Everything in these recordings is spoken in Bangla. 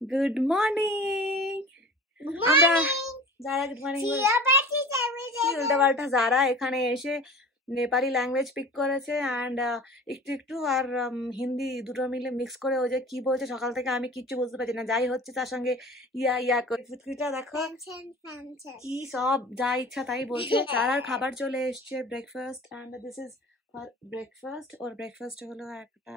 Good morning. আমরা যারা গুড মর্নিং উল্টাপাল্টা যারা এখানে এসে নেপালি ল্যাঙ্গুয়েজ পিক করেছে অ্যান্ড একটু একটু আর হিন্দি দুটো মিলে মিক্স করে ও যে কি বলছে সকাল থেকে আমি কিচ্ছু বুঝতে পারছি না। যাই হচ্ছে তার সঙ্গে ইয়া ইয়া করে ফুটকিটা দেখো কি সব যা ইচ্ছা তাই বলছে। যারার খাবার চলে এসছে breakfast and this is breakfast. Or breakfast হলো একটা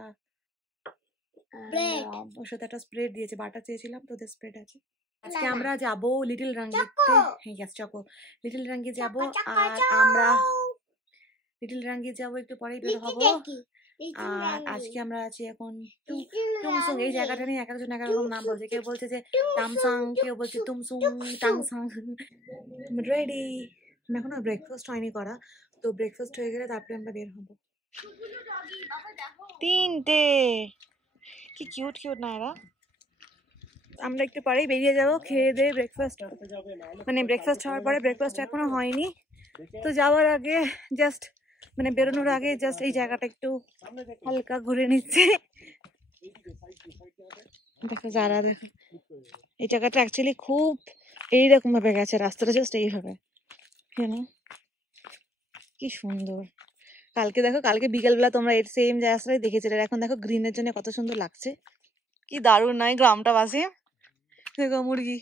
ওর সাথে একটা স্প্রেড দিয়েছে, বাটার চেয়েছিলাম তো ওদের স্প্রেড আছে। আজকে আমরা যাবো লিটল রাঙ্গিতে। হ্যাঁ চকো লিটল রাঙ্গি যাবো আর আমরা লিটল রাঙ্গি যাবো একটু পরেই বের হবো। আর আজকে আমরা আছি এখন টুমসুং। এই জায়গাটা নিয়ে এক একজন এক রকম নাম বলছে, কেউ বলছে যে টামসাং, কেউ বলছে টুমসুং টাংসাং। রেডি, এখনো ব্রেকফাস্ট হয়নি করা, তো ব্রেকফাস্ট হয়ে গেলে তারপরে আমরা বের হবো। তিনটে কি কিউট কিউট না এরা। আমরা একটু পরেই বেরিয়ে যাবো খেয়ে দিয়ে ব্রেকফাস্ট, মানে ব্রেকফাস্ট হওয়ার পরে ব্রেকফাস্ট এখনো হয়নি, তো যাওয়ার আগে জাস্ট মানে বেরোনোর আগে জাস্ট এই জায়গাটা একটু হালকা ঘুরে নিচ্ছে। দেখো যারা দেখো এই জায়গাটা অ্যাকচুয়ালি খুব এইরকম ভাবে গেছে, রাস্তাটা জাস্ট এইভাবে, কি সুন্দর। কালকে দেখো, কালকে বিকেলবেলা তোমরা এর সেম জায়গাটাই দেখেছিলে, এখন দেখো গ্রিনের জন্য কত সুন্দর লাগছে, কি দারুণ নয় গ্রামটা বাসে। দেখো মুরগি,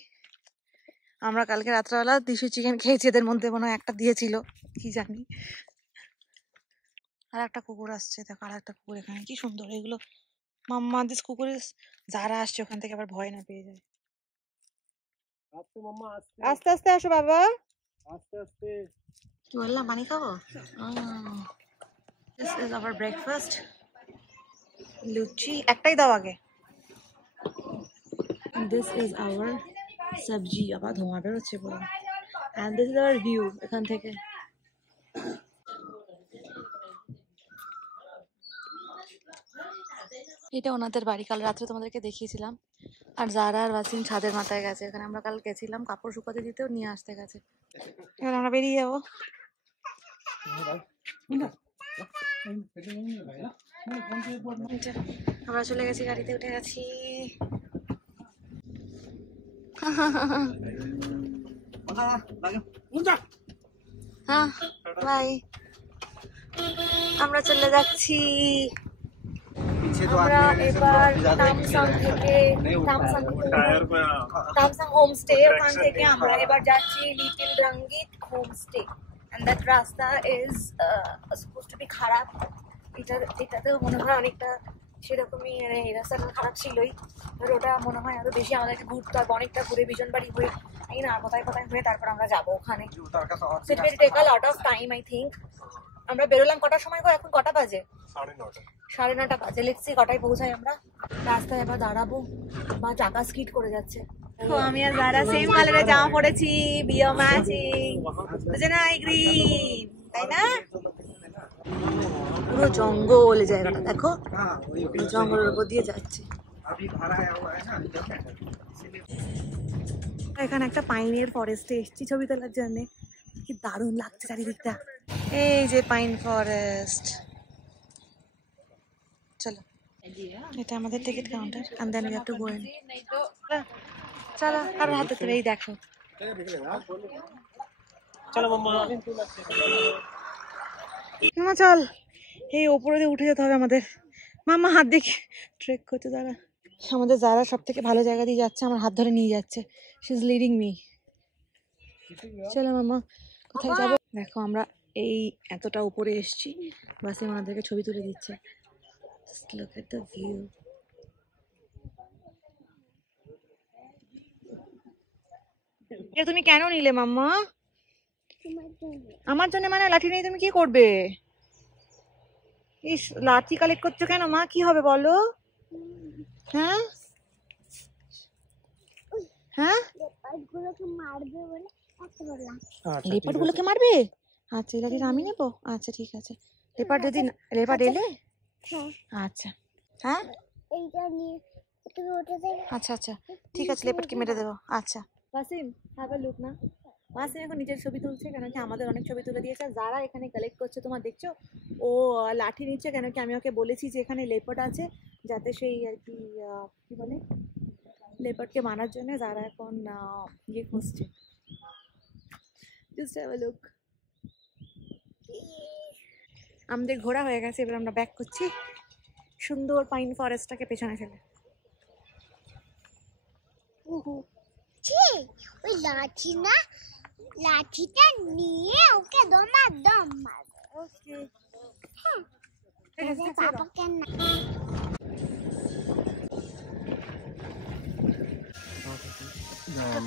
আমরা কালকে রাত্রেবেলা টিস্যু চিকেন খেয়েছি, এদের মধ্যে মনে হয় একটা দিয়েছিল কি জানি। আর একটা কুকুর আসছে, দেখো আর একটা কুকুর এখানে, কি সুন্দর এগুলো মাম্মা দিস কুকুরের। যারা আসছে ওখান থেকে আবার ভয় না পেয়ে যায়। আস্তে আস্তে আসো বাবা, আস্তে আস্তে। কি বললাম পানি খাবো? This is our breakfast. লুচি একটাই দাও আগে। দিস ইজ আওয়ার সবজি, আবার ধোঁয়া বেরোচ্ছে পুরো। And this is hour view এখান থেকে। এটা ওনাদের বাড়ি, কাল রাত্রে তোমাদেরকে দেখিয়েছিলাম। আর যারা আর ওয়াসিম ছাদের মাথায় গেছে, এখানে আমরা কাল গেছিলাম কাপড় শুকাতে দিতেও, নিয়ে আসতে গেছে। এবার আমরা বেরিয়ে যাবো। আমরা চলে গেছি, গাড়িতে উঠে গেছি। হ্যাঁ বাই, আমরা চলে যাচ্ছি। আমরা এবার তামসাং থেকে তামসাং হোমস্টে, ওখান থেকে আমরা এবার যাচ্ছি little Rangit homestay. And that রাস্তা ইজ সাপোজ টু বি খারাপ। এটাতেও মনে হয় অনেকটা সেরকমই, মানে এই রাস্তাটা খারাপ ছিলই, এবার ওটা মনে হয় আরো বেশি আমাদেরকে ঘুরতে হবে, অনেকটা ঘুরে বিজন বাড়ি হয়ে এই না কোথায় কোথায় হয়ে তারপর আমরা যাবো ওখানে। So it will take a lot of time I think. আমরা বেরোলাম কটার সময় গো? এখন কটা বাজে? 9:30 বাজে। লেটসি কটায় পৌঁছাই আমরা। রাস্তায় এবার দাঁড়াবো, বা চাকা স্কিড করে যাচ্ছে। তো আমি আর যারা সেম কালারের জামা পরেছি, বিও ম্যাচিং, বুঝে না গ্রিন, তাই না? পুরো জঙ্গল জায়গাটা দেখো, জঙ্গলের উপর দিয়ে যাচ্ছে। এখানে একটা পাইনের ফরেস্টে এসেছি ছবি তোলার জন্য, কি দারুণ লাগছে চারিদিকটা। এই যে পাইন ফরেস্ট। চলো, এটা আমাদের ticket counter, and then we have to go in. চলো আর হাতে ধরে, এই দেখো। চলো মাম্মা, মাম্মা চল, এই ওপরে দিয়ে উঠে যেতে হবে আমাদের। মাম্মা হাত দেখে ট্রেক করতে, দাঁড়া। আমাদের যারা সব থেকে ভালো জায়গা দিয়ে যাচ্ছে, আমার হাত ধরে নিয়ে যাচ্ছে, শি ইজ লিডিং মি। চলো মাম্মা, কোথায় যাবো? দেখো আমরা এই এতটা উপরে এসেছি, বাসে আমাদেরকে ছবি তুলে দিচ্ছে। Just look at the view. তুমি কেন নিলে মাম্মা? আমার জন্য মানে? লাঠি নেই, তুমি কি করবে? ইস, লাঠি কালেক্ট করছো কেন মা? কি হবে বলো? হ্যাঁ হ্যাঁ, লেপার্ড গুলোকে মারবে? আচ্ছা, এই লাঠিটা আমি নেবো। আচ্ছা ঠিক আছে। লেপার্ড যদি লেপার্ড এলে আচ্ছা, হ্যাঁ আচ্ছা আচ্ছা ঠিক আছে, লেপার্ডকে মেরে দেবো। আচ্ছা ওয়াসিম, হ্যাভ আ লুক না। ওয়াসিম এখন নিজের ছবি তুলছে, কেন কি আমাদের অনেক ছবি তুলে দিয়েছে। যারা এখানে কালেক্ট করছে তোমার দেখছো, ও লাঠি নিচ্ছে, কেন কি আমি ওকে বলেছি যে এখানে লেপার্ড আছে, যাতে সেই আর কি কি বলে লেপার্ডকে মানার জন্য যারা এখন ইয়ে খুঁজছে। Just have a look. আমাদের ঘোরা হয়ে গেছে, এবার আমরা ব্যাক করছি সুন্দর পাইন ফরেস্টটাকে পেছনে ফেলে। ওই লাঠি না, লাঠিটা নিয়ে ওকে দম মার। ওকে পাপাকে না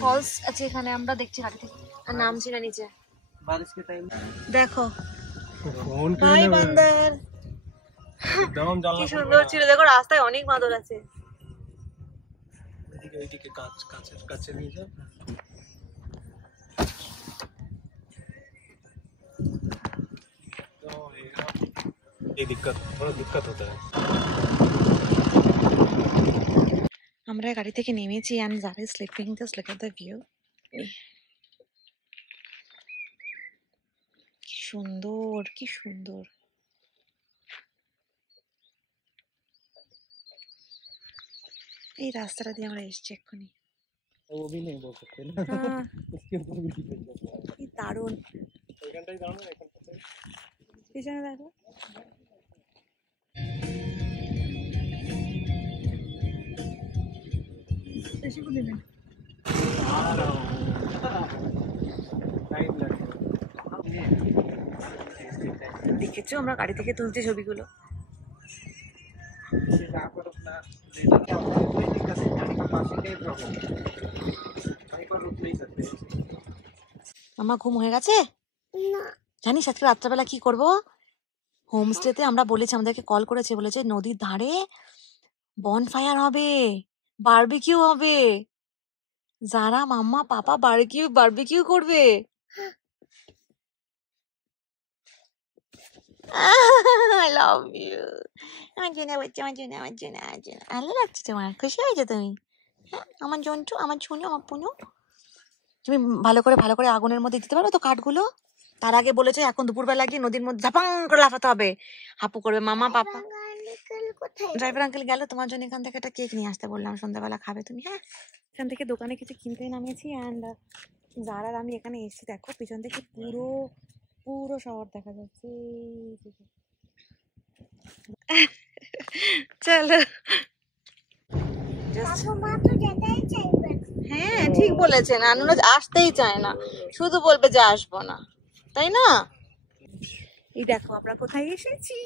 ফলস আছে এখানে, আমরা দেখছি গাড়ি থেকে আর নামছি না নিচে। দেখো ভাই বান্দর কি সুন্দর ছিল, দেখো রাস্তায় অনেক বাঁদর আছে। আমরা গাড়ি থেকে নেমেছি and Zara is sleeping. Just look at the view. কি সুন্দর, কি সুন্দর। এই রাস্তাটা দিয়ে আমরা এসেছি এক্ষুনি। কি দারুণ। পিছনে দেখো দেখেছো আমরা গাড়ি থেকে তুলছি ছবিগুলো। আমার ঘুম হয়ে গেছে। জানিস আজকে রাত্রেবেলা কি করবো? হোমস্টেতে আমরা বলেছি, আমাদেরকে কল করেছে, বলেছে নদীর ধারে বনফায়ার হবে, বারবিকিউ হবে। যারা মাম্মা পাপা বারবিকিউ করবে। I love you. আমার জন্য বলছে, আমার জন্য ভালো লাগছে তোমার? খুশি হয়েছে তুমি? হ্যাঁ আমার জন্টু, আমার ছুনু, আমার পুনু। তুমি ভালো করে আগুনের মধ্যে দিতে পারো তো কাঠগুলো? তার আগে বলেছে এখন দুপুরবেলা গিয়ে নদীর মধ্যে ঝাপাং করে লাফাতে হবে, হাপু করবে মামা পাপা। ড্রাইভার আঙ্কেল গেল তোমার জন্য এখান থেকে একটা কেক নিয়ে আসতে, বললাম সন্ধ্যাবেলা খাবে তুমি। হ্যাঁ এখান থেকে দোকানে কিছু কিনতে নামিয়েছি অ্যান্ড যারা আমি এখানে এসেছি, দেখো পিছন থেকে পুরো পুরো শহর দেখা যাচ্ছে। চলো হ্যাঁ ঠিক বলেছেন, আনুরাজ আসতেই চায় না, শুধু বলবে যে আসবো না, তাই না? এই দেখো আমরা কোথায় এসেছি।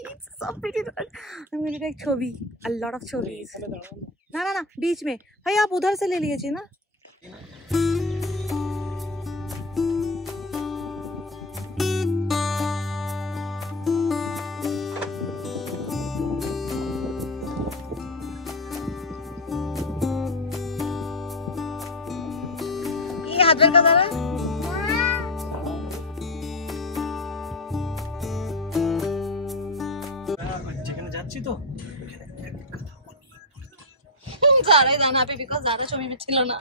ছবি আর লট অফ ছবি। না না না बीच में भाई आप उधर से ले लीजिए ना। ये हाथ का जरा যাচ্ছি তো যারাই জানাবে বিকজ যারা ছবি ছিল না।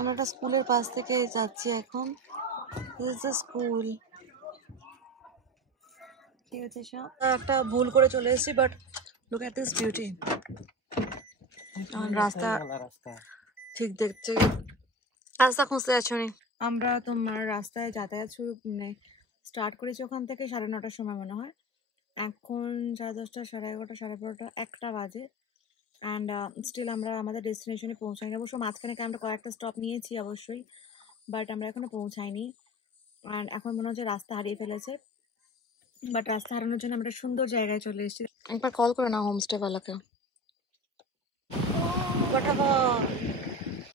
আমরা স্কুলের পাশ থেকে যাচ্ছি এখন। This is the school. ঠিক আছে সব একটা ভুল করে চলে এসেছি, but look at this beauty. রাস্তা ঠিক দেখছে, রাস্তা খুঁজতে যাচ্ছ নি। আমরা তোমার রাস্তায় যাতায়াত শুরু মানে স্টার্ট করেছি ওখান থেকে 9:30টার সময় মনে হয়। এখন 10:30, 11:30, 12:30, 1টা বাজে। অ্যান্ড স্টিল আমরা আমাদের ডেস্টিনেশনে পৌঁছাইনি। অবশ্য মাঝখানে আমরা কয়েকটা স্টপ নিয়েছি অবশ্যই, বাট আমরা এখনো পৌঁছাইনি। অ্যান্ড এখন মনে হচ্ছে রাস্তা হারিয়ে ফেলেছে, বাট রাস্তা হারানোর জন্য আমরা সুন্দর জায়গায় চলে এসেছি। একবার কল করে না হোমস্টে ওয়ালাকে। কথা বল।